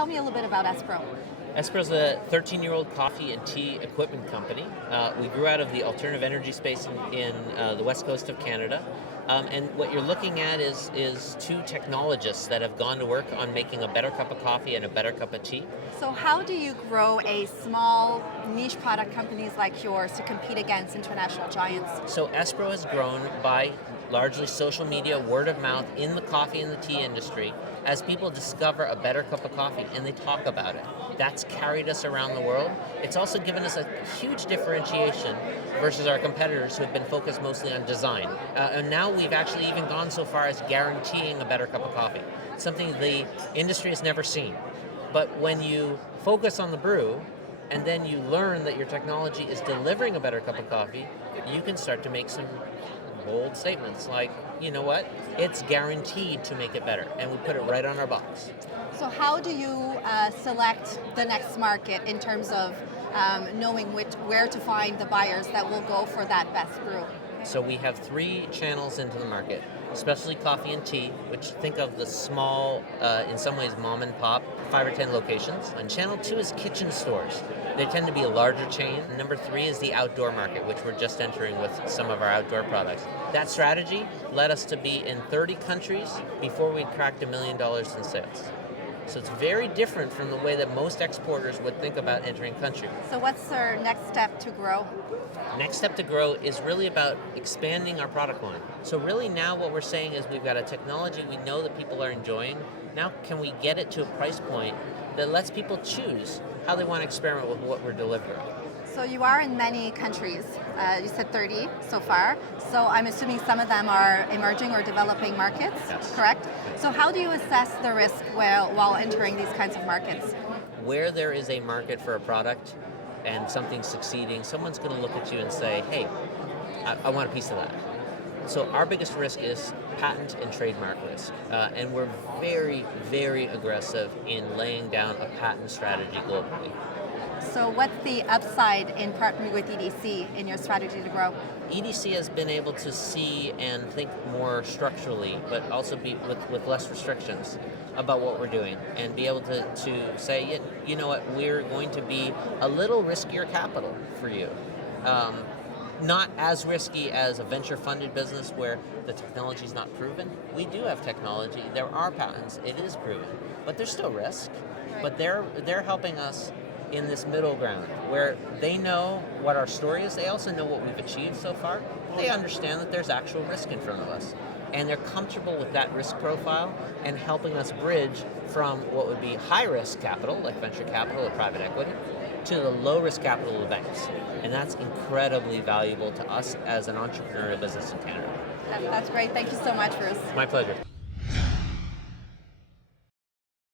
tell me a little bit about ESPRO. ESPRO is a 13-year-old coffee and tea equipment company. We grew out of the alternative energy space in the west coast of Canada. And what you're looking at is two technologists that have gone to work on making a better cup of coffee and a better cup of tea. So how do you grow a small niche product companies like yours to compete against international giants? So ESPRO has grown by largely social media, word of mouth in the coffee and the tea industry as people discover a better cup of coffee and they talk about it. That's carried us around the world. It's also given us a huge differentiation versus our competitors who have been focused mostly on design. And now we've actually even gone so far as guaranteeing a better cup of coffee, something the industry has never seen. But when you focus on the brew and then you learn that your technology is delivering a better cup of coffee, you can start to make some bold statements like, you know what, it's guaranteed to make it better, and we put it right on our box. So how do you select the next market in terms of knowing where to find the buyers that will go for that best brew? So we have 3 channels into the market: especially coffee and tea, which think of the small, in some ways mom and pop, 5 or 10 locations. And channel 2 is kitchen stores. They tend to be a larger chain. And number 3 is the outdoor market, which we're just entering with some of our outdoor products. That strategy led us to be in 30 countries before we'd cracked $1 million in sales. So it's very different from the way that most exporters would think about entering country. So what's our next step to grow? Next step to grow is really about expanding our product line. So really now what we're saying is we've got a technology we know that people are enjoying. Now can we get it to a price point that lets people choose how they want to experiment with what we're delivering? So you are in many countries. You said 30 so far. So I'm assuming some of them are emerging or developing markets, Yes. correct? So how do you assess the risk while entering these kinds of markets? Where there is a market for a product and something's succeeding, someone's going to look at you and say, hey, I want a piece of that. So our biggest risk is patent and trademark risk. And we're very, very aggressive in laying down a patent strategy globally. So what's the upside in partnering with EDC in your strategy to grow? EDC has been able to see and think more structurally, but also be with less restrictions about what we're doing, and be able to say, you know what, we're going to be a little riskier capital for you. Not as risky as a venture-funded business where the technology is not proven. We do have technology. There are patents. It is proven, but there's still risk. But they're helping us in this middle ground where they know what our story is. They also know what we've achieved so far. They understand that there's actual risk in front of us, and they're comfortable with that risk profile and helping us bridge from what would be high-risk capital, like venture capital or private equity, to the low-risk capital of the banks. And that's incredibly valuable to us as an entrepreneurial business in Canada. That's great. Thank you so much, Bruce. My pleasure.